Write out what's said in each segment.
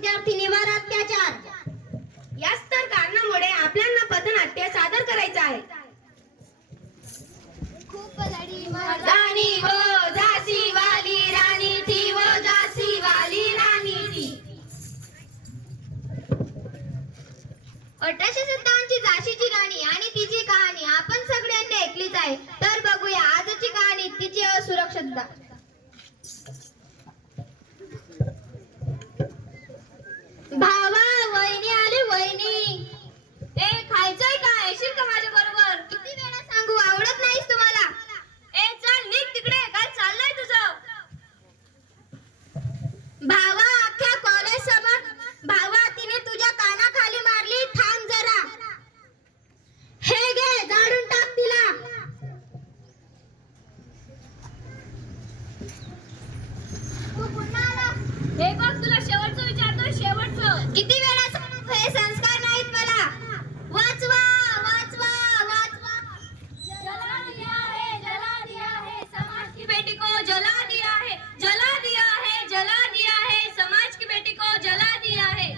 विद्यार्थिनीवर अत्याचार. याच तर कारणामुळे आपल्याला पथनाट्य सादर करायचं आहे. खूप राणी वो झाशी वाली राणी थी वो झाशी वाली राणी थी अठराशे सत्तावन्नची झाशीची राणी आणि तिची कहाणी आपण सगळ्यांनी ऐकलीच आहे तर बघूया आजची कहाणी तिची असुरक्षितता भावा वहिनी आली वहिनी ए खायचंय का येशील का माझ्या बरोबर किती वेळा सांगू आवडत नाहीस तुम्हाला ए चल निघ तिकडे काय चाललंय तुझं भावा अख्ख्या कॉलेज समोर भावा तिने तुझ्या कानाखाली मारली थांब जरा हे घे जाळून टाक तिला तू पुन्हा आला. हे बघ तुला शेवटचं विचारतोय शेवटचं किती वेळा सांगू हे संस्कार नाहीत मला वाचवा वाचवा वाचवा जला दिया है जला दिया है समाज की बेटी को जला दिया है जला दिया है जला दिया है समाज की बेटी को जला दिया है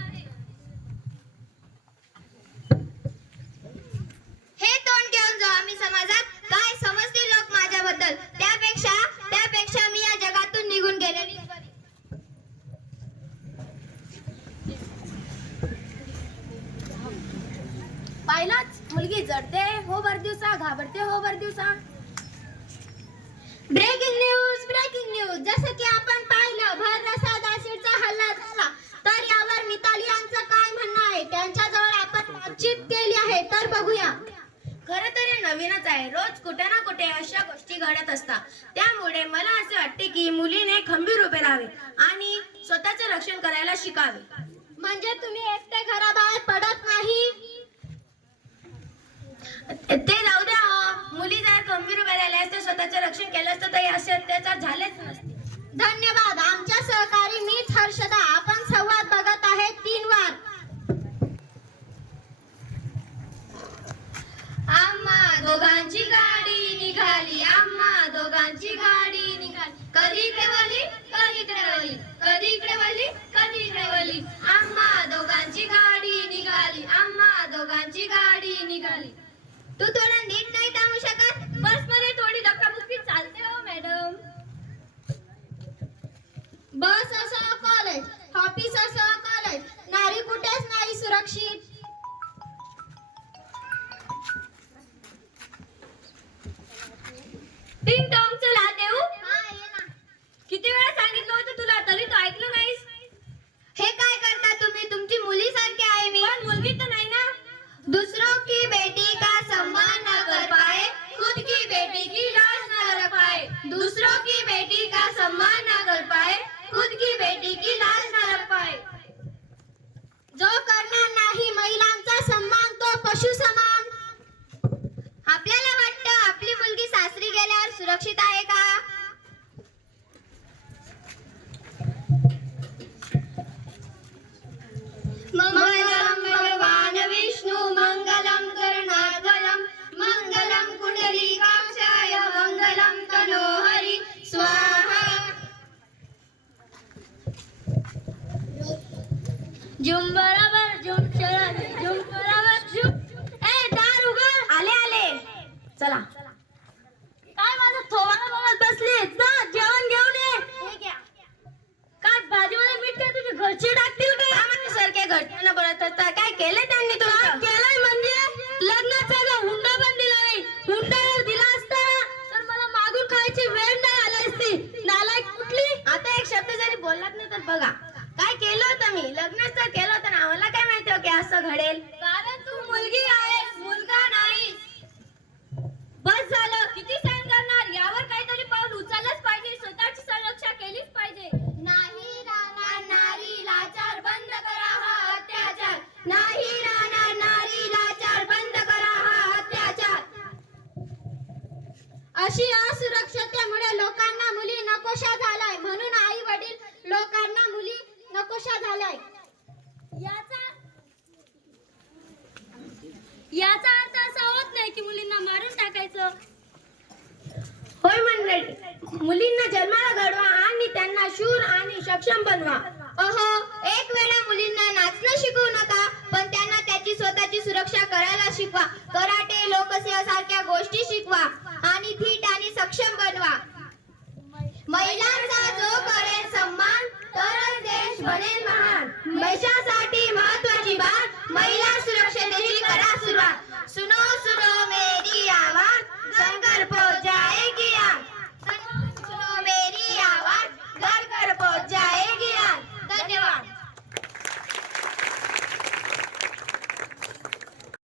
हे तोंड घेऊन जाऊ आम्ही समाजात काय समजतील लोक माझ्याबद्दल त्यापेक्षा त्यापेक्षा मी या जगातून निघून गेलेली बरी. पाहिलाच मुलगी जडते हो बरदिवसा घाबरते हो बरदिवसा. ब्रेकिंग न्यूज ब्रेकिंग न्यूज जसं की आपण पाहिलं भर रसाद ऍसिडचा हल्ला झाला. तर यावर मिताली यांचं काय म्हणणं आहे? त्यांच्याजवळ आपण बातचीत केली आहे. तर बघूया. खर तर हे नवीनच आहे. रोज कुठे ना कुठे अशा गोष्टी घडत असतात. त्यामुळे मला असे वाटते की मुलीने खंबीर उभे राहावे आणि स्वतःचे रक्षण करायला शिकावे. म्हणजे तुम्ही एकटे घराबाहेर पडत नाही? ते जाऊ द्या हो. मुली जर खंबीर उभे राहिले असते स्वतःचे रक्षण केलं असतं तर हे असे अत्याचार झालेच नसते. धन्यवाद. आमच्या सहकारी मीच हर्षदा. आपण संवाद बघत आहे तीन वार. आम्हा दोघांची गाडी निघाली. आम्हा दोघांची गाडी निघाली. कधी इकडे वळली? कधी इकडे वळली? कधी इकडे वळली? कधी इकडे वळली? आम्हा दोघांची गाडी निघाली. आम्हा दोघांची गाडी निघाली. तू थोडा नीट नाही थांबू शकत. बसमध्ये थोडी धक्काबुक्की चालते हो मॅडम बस असो कॉलेज ऑफिस असो चला. काय माझं थोबाड बघत बसले? जा जेवण घेऊन ये. काय भाजीवाला मीठ काय तुझी घरची टाकतील काय आम्हाला सारख्या ना बोलत असता काय केलं त्यांनी तुला? केलंय म्हणजे? लग्नाचा हुंडा पण दिला नाही. हुंडा जर दिला असता तर मला मागून खायची वेळ नाही आली असती. नालायक कुठली? आता एक शब्द जरी बोललात नाही तर बघा. काय केलं होतं मी? लग्नच तर केलं होतं ना. आम्हाला काय माहिती हो की असं घडेल? नाही राहणार नारी लाचार बंद करा हा अत्याचार. अशी असुरक्षतेमुळे लोकांना मुली नकोशा झालाय. म्हणून आई वडील लोकांना मुली नकोशा झालाय. याचा याचा अर्थ असा होत नाही की मुलींना मारून टाकायचं. होय मंडळी मुलींना जन्माला घडवा आणि त्यांना शूर आणि सक्षम बनवा. अहो एक वेळा मुलींना नाचणं शिकवू नका पण त्यांना त्याची स्वतःची सुरक्षा करायला शिकवा. कराटे लोकसेवा सारख्या गोष्टी शिकवा आणि फिट आणि सक्षम बनवा. महिलांचा जो करेल सम्मान तरच देश बनेल महान. महिलांसाठी महत्वाची बाब महिला सुरक्षेची